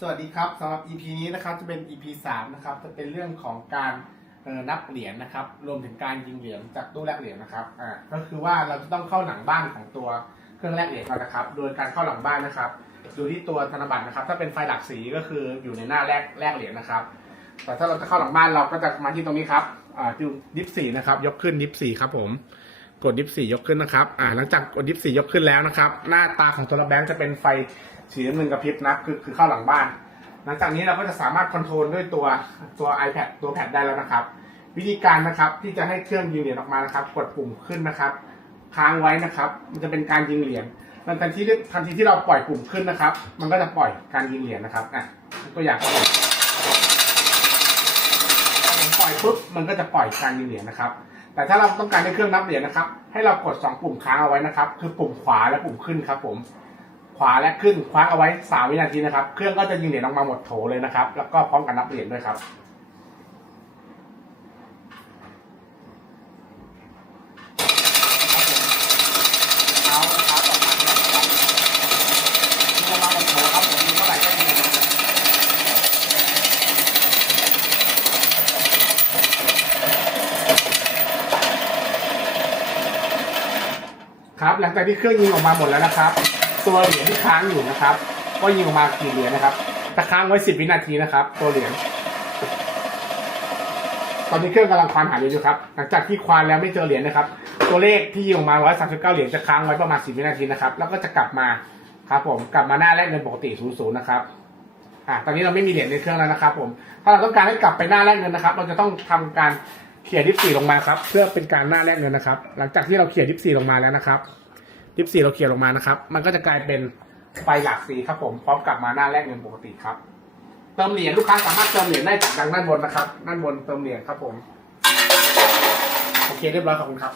สวัสดีครับสำหรับ EP นี้นะครับจะเป็น EP 3นะครับจะเป็นเรื่องของการนับเหรียญนะครับรวมถึงการยิงเหรียญจากตู้แลกเหรียญนะครับอ่าก็คือว่าเราจะต้องเข้าหลังบ้านของตัวเครื่องแลกเหรียญก่อนนะครับ โดยการเข้าหลังบ้านนะครับดูที่ตัวธนบัตรนะครับ ถ้าเป็นไฟหลักสีก็คืออยู่ในหน้าแลกแลกเหรียญนะครับ แต่ถ้าเราจะเข้าหลังบ้านเราก็จะมาที่ตรงนี้ครับอ่าดิฟสี่นะครับยกขึ้นดิฟสี่ครับผม กดดิฟสี่ยกขึ้นนะครับ อ่า หลังจากกดดิฟสี่ยกขึ้นแล้วนะครับ หน้าตาของตัวแบงค์จะเป็นไฟสีน้ำเงินกระพริบนะ คือคือเข้าหลังบ้าน หลังจากนี้เราก็จะสามารถคอนโทรลด้วยตัวตัว iPad ตัวแพดได้แล้วนะครับ วิธีการนะครับที่จะให้เครื่องยิงเหรียญออกมานะครับ กดปุ่มขึ้นนะครับ ค้างไว้นะครับ มันจะเป็นการยิงเหรียญ หลังจากที่ทันทีที่เราปล่อยปุ่มขึ้นนะครับ มันก็จะปล่อยการยิงเหรียญนะครับ อะ ตัวอย่างครับผมปล่อยปุ๊บ มันก็จะปล่อยการยิงเหรียญนะครับ แต่ถ้าเราต้องการให้เครื่องนับเหรียญนะครับ ให้เรากด 2 ปุ่มค้างเอาไว้นะครับ คือปุ่มขวาและปุ่มขึ้นครับ ผม ขวาและขึ้นคว้างเอาไว้ 3 วินาทีนะครับ เครื่องก็จะยิงเหรียญออกมาหมดโถเลยนะครับ แล้วก็พร้อมกับนับเหรียญด้วยครับ เอาละครับออกมาแล้วครับยิงออกมาหมดโถครับผมยิงเท่าไหร่ก็ยิงออกมา ครับ หลังจากที่เครื่องยิงออกมาหมดแล้วนะครับ ตัวเหรียญที่ค้างอยู่นะครับ ก็ยิงออกมากี่เหรียญนะครับแต่ค้างไว้สิบวินาทีนะครับ ตัวเหรียญตอนนี้เครื่องกำลังควานหาเหรียญอยู่ครับ หลังจากที่ควานแล้วไม่เจอเหรียญนะครับ ตัวเลขที่ยิงออกมาร้อยสามสิบเก้าเหรียญจะค้างไว้ประมาณสิบวินาทีนะครับ แล้วก็จะกลับมาครับ ผมกลับมาหน้าแรกเงินปกติศูนย์ศูนย์นะครับอ่าตอนนี้เราไม่มีเหรียญในเครื่องแล้วนะครับ ผม ถ้าเราต้องการให้กลับไปหน้าแรกเงินนะครับ เราจะต้องทำการ เขี่ยดิฟสี่ลงมาครับ เพื่อเป็นการหน้าแรกเงินนะครับ หลังจากที่เราเขี่ยดิฟสี่ลงมาแล้วนะครับ ดิฟสี่เราเขี่ยลงมานะครับ มันก็จะกลายเป็นไฟหลากสีครับผมพร้อมกลับมาหน้าแรกเงินปกติครับเติมเหรียญลูกค้าสามารถเติมเหรียญได้จากดังด้านบนนะครับ ด้านบนเติมเหรียญครับผม โอเคเรียบร้อยขอบคุณครับ